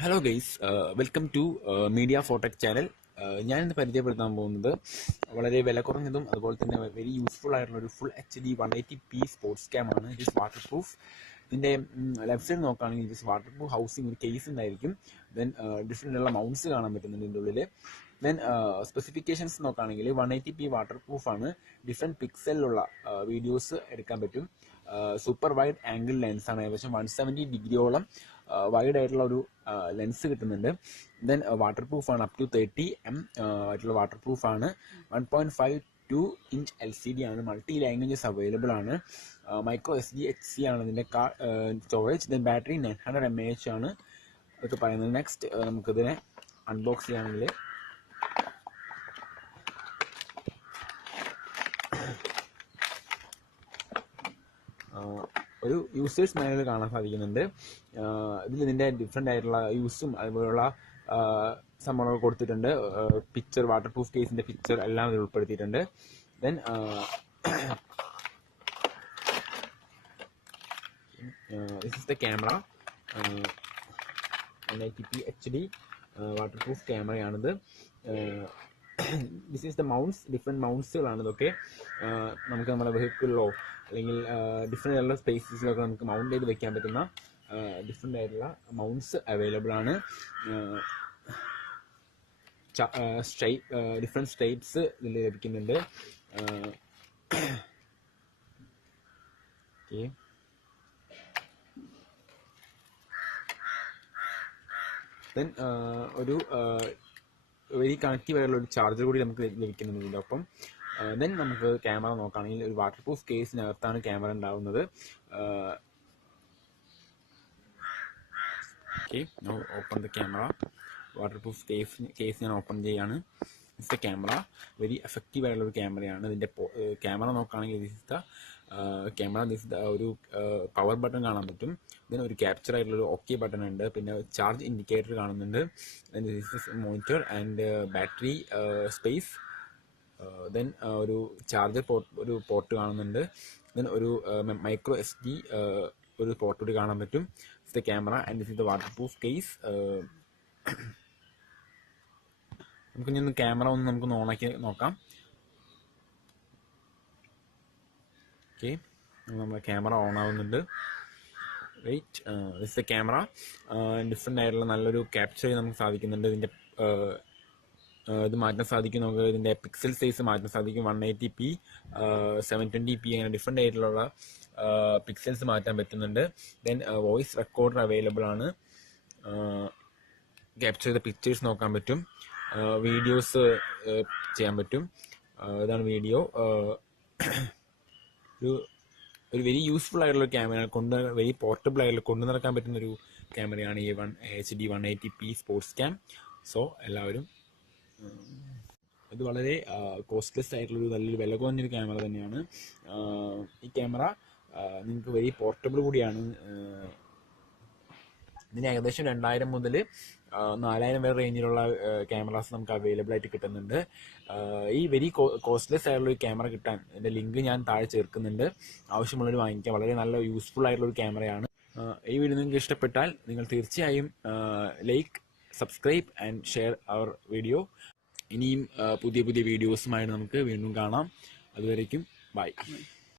Hello guys, welcome to Media Fotech channel. ഞാനിന്ന് പരിചയപ്പെടുത്താൻ പോകുന്നത് വളരെ വില കുറഞ്ഞതും അതുപോലെ തന്നെ വെരി യൂസ്ഫുൾ ആയിട്ടുള്ള ഒരു ഫുൾ HD 180p സ്പോർട്സ് ക്യാമാണ്. It is water proof. ഇതിൻ്റെ ലെഫ്റ്റ് സൈഡ് നോക്കുകയാണെങ്കിൽ it is water proof housing ഒരു കേസ് ഉണ്ടായിരിക്കും. ദെൻ ഡിഫറെൻ്റ് ഉള്ള മൗണ്ട്സ് കാണാൻ പറ്റുന്നുണ്ട് ഇതിൻ്റെ ഉള്ളിൽ. ദെൻ സ്പെസിഫിക്കേഷൻസ് നോക്കുകയാണെങ്കിൽ 180p വാട്ടർ പ്രൂഫാണ്. ഡിഫറെൻറ്റ് പിക്സലിലുള്ള വീഡിയോസ് എടുക്കാൻ പറ്റും. സൂപ്പർ വൈഡ് ആംഗിൾ ലെൻസാണ്. ഏകദേശം 170 ഡിഗ്രിയോളം വൈഡ് ആയിട്ടുള്ള ഒരു ലെൻസ് കിട്ടുന്നുണ്ട്. ദെൻ വാട്ടർ പ്രൂഫാണ്. അപ് ടു 30mm ആയിട്ടുള്ള വാട്ടർ പ്രൂഫാണ്. 1.52 ഇഞ്ച് LCD ആണ്. മൾട്ടി ലാംഗ്വേജസ് അവൈലബിൾ ആണ്. മൈക്രോ SDHC ആണ് ഇതിൻ്റെ സ്റ്റോറേജ്. ദെൻ ബാറ്ററി 900 mAh ആണ് ഇതൊക്കെ പറയുന്നത്. നെക്സ്റ്റ് നമുക്കിതിനെ അൺബോക്സ് ചെയ്യുകയാണെങ്കിൽ ഒരു യൂസേഴ്സ് മാനുവൽ കാണാൻ സാധിക്കുന്നുണ്ട്. ഇതിൻ്റെ ഡിഫറെൻ്റ് ആയിട്ടുള്ള യൂസും അതുപോലുള്ള സംഭവങ്ങൾ കൊടുത്തിട്ടുണ്ട്. പിക്ചർ, വാട്ടർ പ്രൂഫ് കേസിൻ്റെ പിക്ചർ എല്ലാം ഇതിൽ ഉൾപ്പെടുത്തിയിട്ടുണ്ട്. Then this is the camera. 180p HD water proof ക്യാമറയാണിത്. This is the mounts. Different മൗണ്ട്സുകളാണ് ഇതൊക്കെ. നമുക്ക് നമ്മുടെ വെഹിക്കിളിലോ അല്ലെങ്കിൽ ഡിഫറെൻ്റ് ആയിട്ടുള്ള സ്പേസസിലൊക്കെ നമുക്ക് മൗണ്ട് ചെയ്ത് വെക്കാൻ പറ്റുന്ന ഡിഫറെൻ്റ് ആയിട്ടുള്ള മൗണ്ട്സ് അവൈലബിൾ ആണ്. ഡിഫറെൻറ്റ് സ്റ്റേറ്റ്സ് ഇതിൽ ലഭിക്കുന്നുണ്ട്. ഓക്കെ, ദെൻ ഒരു വെരി കണക്റ്റീവ് ആയിട്ടുള്ള ഒരു ചാർജർ കൂടി നമുക്ക് ലഭിക്കുന്നുണ്ട് ഇതിൻ്റെ ഒപ്പം. ദെൻ നമുക്ക് ക്യാമറ നോക്കുകയാണെങ്കിൽ ഒരു വാട്ടർ പ്രൂഫ് കേസിനകത്താണ് ക്യാമറ ഉണ്ടാവുന്നത്. Okay, open the camera. Water proof case ഞാൻ ഓപ്പൺ ചെയ്യാണ്. It's the camera. Very effective ആയിട്ടുള്ള ഒരു ക്യാമറയാണ്. ഇതിൻ്റെ ക്യാമറ നോക്കുകയാണെങ്കിൽ this is the camera. This ഒരു പവർ ബട്ടൺ കാണാൻ പറ്റും. ഇതിന് ഒരു ക്യാപ്ചർ ആയിട്ടുള്ളൊരു ഓക്കെ ബട്ടൺ ഉണ്ട്. പിന്നെ ചാർജ് ഇൻഡിക്കേറ്റർ കാണുന്നുണ്ട്. This is monitor and battery space. Then ഒരു ചാർജർ ഒരു പോർട്ട് കാണുന്നുണ്ട്. ദെൻ ഒരു മൈക്രോ SD ഒരു പോർട്ട് കൂടി കാണാൻ പറ്റും. This the camera and this is the water proof case. നമുക്ക് ഇനി ഒന്ന് ക്യാമറ ഒന്ന് നമുക്ക് ഓണാക്കി നോക്കാം. ഓക്കെ, നമ്മുടെ ക്യാമറ ഓൺ ആവുന്നുണ്ട്. Wait, this the camera. Different ആയിട്ടുള്ള നല്ലൊരു ക്യാപ്ചർ നമുക്ക് സാധിക്കുന്നുണ്ട്. ഇതിൻ്റെ ഇത് മാറ്റാൻ സാധിക്കും. നമുക്ക് ഇതിൻ്റെ പിക്സൽ സൈസ് മാറ്റാൻ സാധിക്കും. 180p 720p അങ്ങനെ ഡിഫറെൻ്റ് ആയിട്ടുള്ള പിക്സൽസ് മാറ്റാൻ പറ്റുന്നുണ്ട്. ദെൻ വോയിസ് റെക്കോർഡർ അവൈലബിൾ ആണ്. ക്യാപ്ചർ ചെയ്ത പിക്ചേഴ്സ് നോക്കാൻ പറ്റും. വീഡിയോസ് ചെയ്യാൻ പറ്റും. ഇതാണ് വീഡിയോ. ഒരു വെരി യൂസ്ഫുൾ ആയിട്ടുള്ള ക്യാമറ, വെരി പോർട്ടബിൾ ആയിട്ടുള്ള കൊണ്ടു നടക്കാൻ പറ്റുന്ന ഒരു ക്യാമറയാണ് ഈ HD 180p sports cam. So എല്ലാവരും ഇത് വളരെ കോസ്റ്റ്ലെസ് ആയിട്ടുള്ളൊരു നല്ലൊരു വില കുറഞ്ഞൊരു ക്യാമറ തന്നെയാണ്. ഈ ക്യാമറ നിങ്ങൾക്ക് വെരി പോർട്ടബിൾ കൂടിയാണ്. ഇതിന് ഏകദേശം 2000 മുതൽ 4000 വരെ റേഞ്ചിലുള്ള ക്യാമറാസ് നമുക്ക് അവൈലബിൾ ആയിട്ട് കിട്ടുന്നുണ്ട്. ഈ വെരി കോസ്റ്റ്ലെസ് ആയിട്ടുള്ള ഒരു ക്യാമറ കിട്ടാൻ ഇതിൻ്റെ ലിങ്ക് ഞാൻ താഴെ ചേർക്കുന്നുണ്ട്. ആവശ്യമുള്ളവർ വാങ്ങിക്കാം. വളരെ നല്ല യൂസ്ഫുൾ ആയിട്ടുള്ള ഒരു ക്യാമറയാണ്. ഈ വീഡിയോ നിങ്ങൾക്ക് ഇഷ്ടപ്പെട്ടാൽ നിങ്ങൾ തീർച്ചയായും like, subscribe and share our video. ഇനിയും പുതിയ പുതിയ വീഡിയോസുമായിട്ട് നമുക്ക് വീണ്ടും കാണാം. അതുവരേക്കും ബൈ.